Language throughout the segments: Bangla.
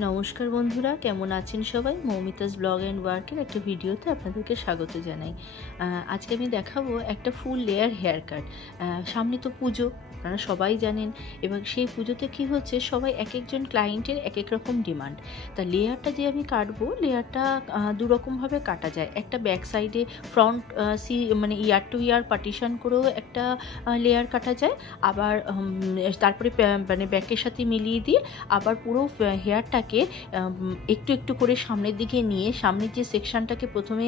নমস্কার বন্ধুরা, কেমন আছেন সবাই? মৌমিতাস ব্লগ অ্যান্ড ওয়ার্কের একটা ভিডিওতে আপনাদেরকে স্বাগত জানাই। আজকে আমি দেখাবো একটা ফুল লেয়ার হেয়ার কাট। সামনে তো পুজো, আপনারা সবাই জানেন, এবং সেই পুজোতে কি হচ্ছে, সবাই এক একজন ক্লায়েন্টের এক এক রকম ডিমান্ড। তা লেয়ারটা যে আমি কাটবো, লেয়ারটা দুরকমভাবে কাটা যায়। একটা ব্যাক সাইডে ফ্রন্ট মানে ইয়ার টু ইয়ার পার্টিশন করেও একটা লেয়ার কাটা যায়, আবার তারপরে মানে ব্যাকের সাথে মিলিয়ে দিয়ে আবার পুরো হেয়ারটাকে একটু একটু করে সামনের দিকে নিয়ে, সামনের যে সেকশনটাকে প্রথমে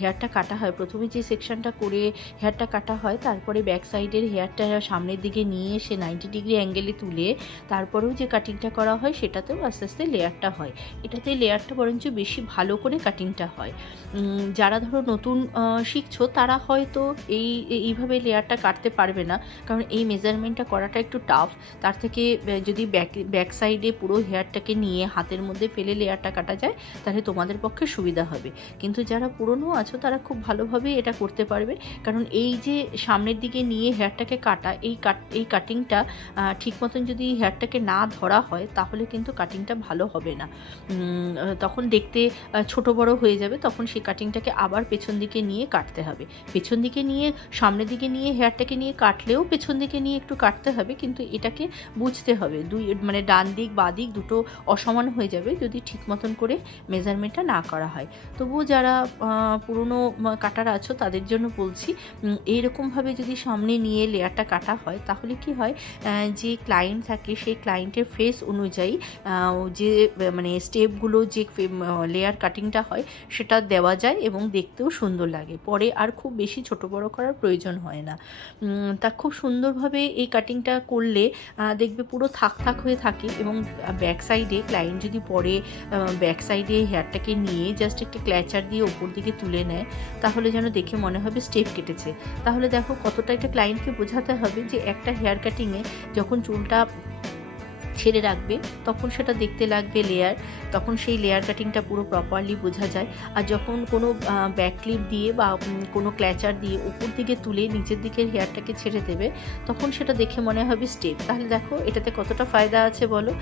হেয়ারটা কাটা হয়, প্রথমে যে সেকশনটা করে হেয়ারটা কাটা হয়, তারপরে ব্যাক সাইডের হেয়ারটা সামনের দিকে নিয়ে এসে 90 ডিগ্রি অ্যাঙ্গেলে তুলে তারপরেও যে কাটিংটা করা হয়, সেটাতেও আস্তে আস্তে লেয়ারটা হয়। এটাতে লেয়ারটা বরঞ্চ বেশি ভালো করে কাটিংটা হয়। যারা ধরো নতুন শিখছো, তারা হয়তো এইভাবে লেয়ারটা কাটতে পারবে না, কারণ এই মেজারমেন্টটা করাটা একটু টাফ। তার থেকে যদি ব্যাক সাইডে পুরো হেয়ারটাকে নিয়ে হাতের মধ্যে ফেলে লেয়ারটা কাটা যায়, তাহলে তোমাদের পক্ষে সুবিধা হবে। কিন্তু যারা পুরনো আছো, তারা খুব ভালোভাবে এটা করতে পারবে, কারণ এই যে সামনের দিকে নিয়ে হেয়ারটাকে কাটা, এই কাটিংটা ঠিক মতন যদি হেয়ারটাকে না ধরা হয়, তাহলে কিন্তু কাটিংটা ভালো হবে না। তখন দেখতে ছোট বড় হয়ে যাবে। তখন সেই কাটিংটাকে আবার পেছন দিকে নিয়ে কাটতে হবে। পেছন দিকে নিয়ে সামনের দিকে নিয়ে হেয়ারটাকে নিয়ে কাটলেও পেছন দিকে নিয়ে একটু কাটতে হবে, কিন্তু এটাকে বুঝতে হবে মানে ডান দিক বা দিক দুটো অসমান হয়ে যাবে যদি ঠিক মতন করে মেজারমেন্টটা না করা হয়। তবুও যারা পুরনো কাটার আছো, তাদের জন্য বলছি, এইরকমভাবে যদি সামনে নিয়ে লেয়ারটা কাটা হয়, তাহলে কি হয়, যে ক্লায়েন্ট থাকে, সেই ক্লায়েন্টের ফেস অনুযায়ী যে মানে স্টেপগুলো, যে লেয়ার কাটিংটা হয়, সেটা দেওয়া যায় এবং দেখতেও সুন্দর লাগে। পরে আর খুব বেশি ছোট বড় করার প্রয়োজন হয় না। তা খুব সুন্দরভাবে এই কাটিংটা করলে দেখবে পুরো থাক থাক হয়ে থাকে। এবং ব্যাক সাইডে ক্লায়েন্ট যদি পরে ব্যাক সাইডে হেয়ারটাকে নিয়ে জাস্ট একটা ক্ল্যাচার দিয়ে ওপর দিকে তুলে নেয়, তাহলে যেন দেখে মনে হবে স্টেপ কেটেছে। তাহলে দেখো কতটা এটা ক্লায়েন্টকে বোঝাতে হবে যে একটা হেয়ার কাটিংয়ে যখন চুলটা ছেড়ে রাখবে, তখন সেটা দেখতে লাগবে লেয়ার, তখন সেই লেয়ার কাটিংটা পুরো প্রপারলি বোঝা যায়। আর যখন কোনো ব্যাক ক্লিপ দিয়ে বা কোনো ক্ল্যাচার দিয়ে উপর দিকে তুলে নিচের দিকের হেয়ারটাকে ছেড়ে দেবে, তখন সেটা দেখে মনে হবে স্টেপ। তাহলে দেখো এটাতে কতটা ফায়দা আছে বলো।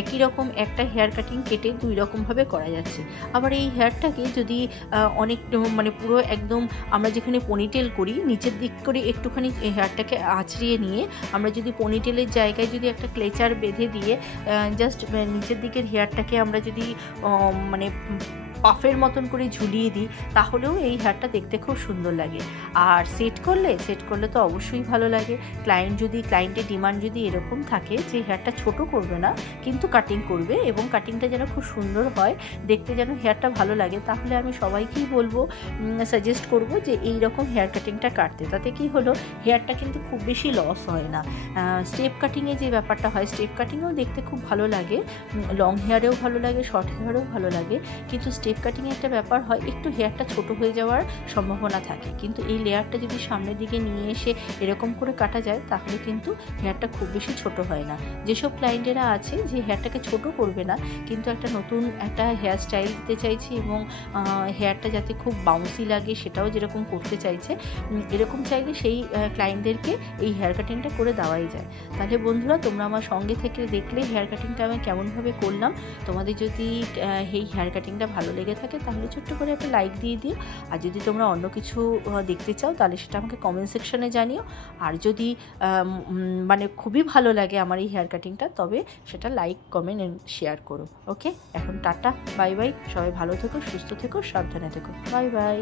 একই রকম একটা হেয়ার কাটিং কেটে দুই রকমভাবে করা যাচ্ছে। আবার এই হেয়ারটাকে যদি অনেক মানে পুরো একদম আমরা যেখানে পনিটেল করি, নিচের দিক করে একটুখানি হেয়ারটাকে আঁচড়িয়ে নিয়ে আমরা যদি পনিটেলের জায়গায় যদি একটা ক্লেচার বেঁধে দিয়ে জাস্ট নিচের দিকের হেয়ারটাকে আমরা যদি মানে পাফের মতন করে ঝুলিয়ে দিই, তাহলেও এই হেয়ারটা দেখতে খুব সুন্দর লাগে। আর সেট করলে তো অবশ্যই ভালো লাগে। ক্লায়েন্টের ডিমান্ড যদি এরকম থাকে যে হেয়ারটা ছোট করবে না, কিন্তু কাটিং করবে, এবং কাটিংটা যেন খুব সুন্দর হয়, দেখতে যেন হেয়ারটা ভালো লাগে, তাহলে আমি সবাইকেই বলবো, সাজেস্ট করব যে এই রকম হেয়ার কাটিংটা কাটতে। তাতে কি হলো, হেয়ারটা কিন্তু খুব বেশি লস হয় না। স্টেপ কাটিংয়ে যে ব্যাপারটা হয়, স্টেপ কাটিংয়েও দেখতে খুব ভালো লাগে, লং হেয়ারেও ভালো লাগে, শর্ট হেয়ারেও ভালো লাগে, কিন্তু স্টেপ কাটিংয়ে একটা ব্যাপার হয়, একটু হেয়ারটা ছোট হয়ে যাওয়ার সম্ভাবনা থাকে। কিন্তু এই লেয়ারটা যদি সামনের দিকে নিয়ে এসে এরকম করে কাটা যায়, তাহলে কিন্তু হেয়ারটা খুব বেশি ছোট হয় না। যেসব ক্লায়েন্টেরা আছে যে হেয়ারটাকে ছোট করবে না, কিন্তু একটা নতুন একটা হেয়ার স্টাইল দিতে চাইছে এবং হেয়ারটা যাতে খুব বাউন্সি লাগে, সেটাও যেরকম করতে চাইছে, এরকম চাইলে সেই ক্লায়েন্টদেরকে এই হেয়ার কাটিংটা করে দেওয়াই যায়। তাহলে বন্ধুরা, তোমরা আমার সঙ্গে থেকে দেখলে হেয়ার কাটিংটা আমি কেমনভাবে করলাম। তোমাদের যদি এই হেয়ার কাটিংটা ভালো লেগে থাকে, তাহলে ছোট্ট করে একটা লাইক দিয়ে দিও। আর যদি তোমরা অন্য কিছু দেখতে চাও, তাহলে সেটা আমাকে কমেন্ট সেকশনে জানিও। আর যদি মানে খুবই ভালো লাগে আমার এই হেয়ার কাটিংটা, তবে সেটা লাইক, কমেন্ট এন্ড শেয়ার করো। ওকে, এখন টাটা, বাই বাই। সবাই ভালো থেকো, সুস্থ থেকো, সাবধানে থেকো। Bye bye.